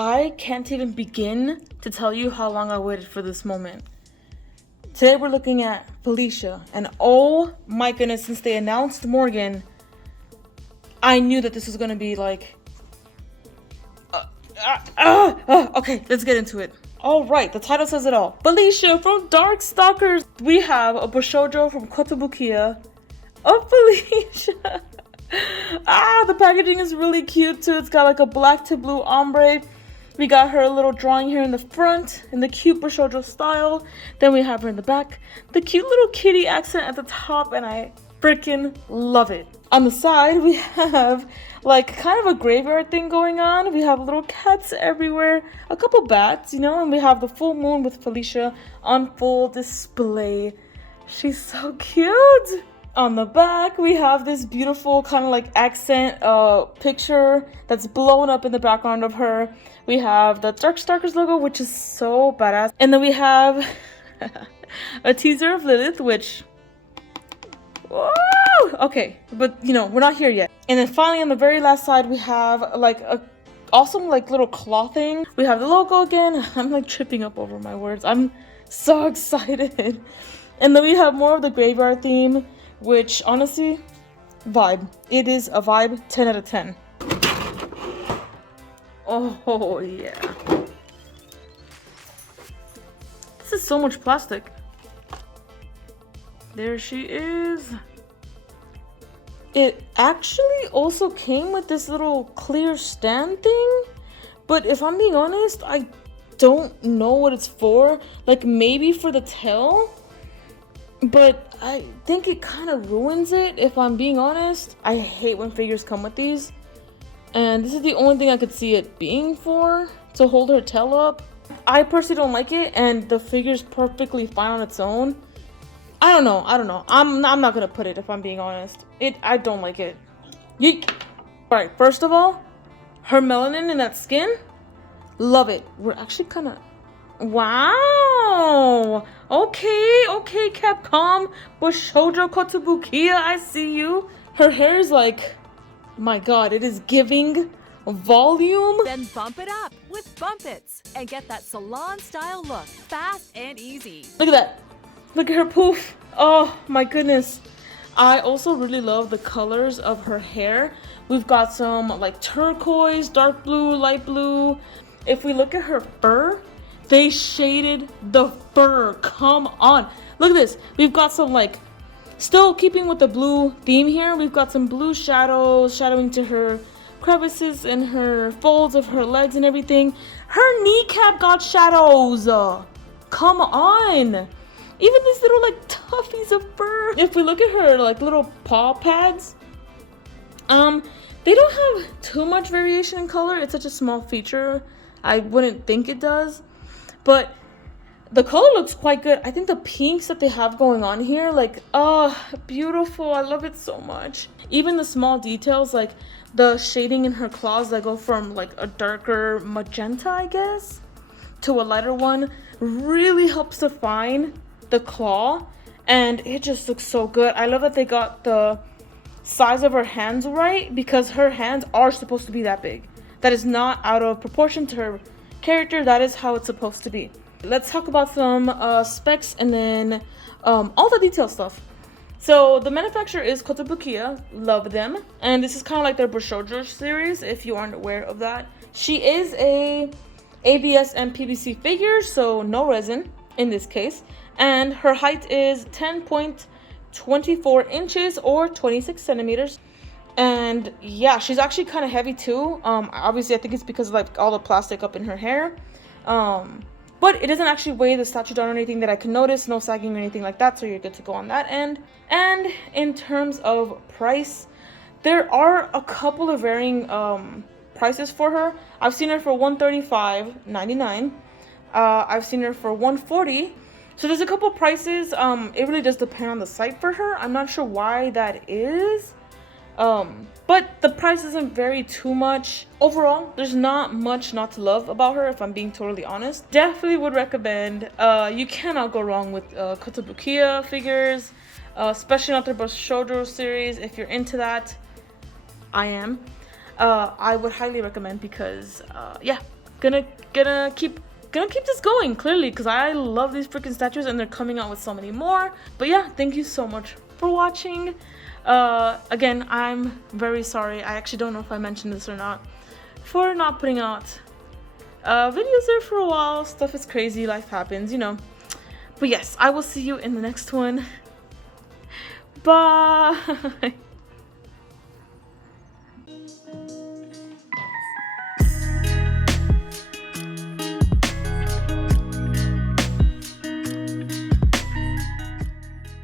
I can't even begin to tell you how long I waited for this moment. Today we're looking at Felicia, and oh my goodness, since they announced Morgan, I knew that this was gonna be like... okay, let's get into it. Alright, the title says it all. Felicia from Darkstalkers! We have a bishoujo from Kotobukiya of Felicia. The packaging is really cute too. It's got like a black to blue ombre. We got her little drawing here in the front in the cute bishoujo style. Then we have her in the back. The cute little kitty accent at the top, and I freaking love it. On the side, we have like kind of a graveyard thing going on. We have little cats everywhere, a couple bats, you know, and we have the full moon with Felicia on full display. She's so cute. On the back, we have this beautiful kind of like accent picture that's blown up in the background of her. We have the Darkstalkers logo, which is so badass. And then we have a teaser of Lilith, which... whoa! Okay, but you know, we're not here yet. And then finally on the very last side, we have like a awesome like little claw thing. We have the logo again. I'm like tripping up over my words. I'm so excited. And then we have more of the graveyard theme, which honestly, vibe. It is a vibe, 10 out of 10. Oh yeah. This is so much plastic. There she is. It actually also came with this little clear stand thing, but if I'm being honest, I don't know what it's for. Like maybe for the tail, but I think it kind of ruins it if I'm being honest. I hate when figures come with these, and this is the only thing I could see it being for, to hold her tail up. I personally don't like it, and the figure's perfectly fine on its own. I don't know. I'm not gonna put it if I'm being honest. I don't like it. Yeek. Alright, first of all, her melanin in that skin, love it. We're actually kind of... wow! Okay, Capcom. Bishoujo Kotobukiya, I see you. Her hair is like... my god, it is giving volume. Then bump it up with Bump Its and get that salon-style look, fast and easy. Look at that. Look at her poof. Oh my goodness. I also really love the colors of her hair. We've got some like turquoise, dark blue, light blue. If we look at her fur, they shaded the fur. Come on. Look at this. We've got some like, still keeping with the blue theme here, we've got some blue shadows shadowing to her crevices and her folds of her legs and everything. Her kneecap got shadows. Come on. Even these little like tuffies of fur. If we look at her like little paw pads, they don't have too much variation in color. It's such a small feature. I wouldn't think it does, but the color looks quite good. I think the pinks that they have going on here, like, beautiful. I love it so much. Even the small details, like the shading in her claws that go from like a darker magenta, I guess, to a lighter one, really helps define the claw, and it just looks so good. I love that they got the size of her hands right, because her hands are supposed to be that big. That is not out of proportion to her character. That is how it's supposed to be. Let's talk about some specs and then all the detail stuff. So the manufacturer is Kotobukiya, love them, and this is kind of like their bishoujo series if you aren't aware of that. She is a ABS and PVC figure, so no resin in this case, and her height is 10.24 inches or 26 centimeters. And yeah, she's actually kind of heavy too. Obviously I think it's because of like all the plastic up in her hair. But it doesn't actually weigh the statue down or anything that I can notice, no sagging or anything like that, so you're good to go on that end. And in terms of price, there are a couple of varying prices for her. I've seen her for $135.99. I've seen her for $140. So there's a couple prices. It really does depend on the site for her. I'm not sure why that is. But the price doesn't vary too much. Overall, there's not much not to love about her, if I'm being totally honest. Definitely would recommend. You cannot go wrong with Kotobukiya figures, especially not their bishoujo series. If you're into that, I am. I would highly recommend because, yeah, gonna keep this going, clearly, because I love these freaking statues and they're coming out with so many more. But yeah, thank you so much for watching. Again, I'm very sorry, I actually don't know if I mentioned this or not, for not putting out videos there for a while. Stuff is crazy, life happens, you know. But yes, I will see you in the next one. Bye.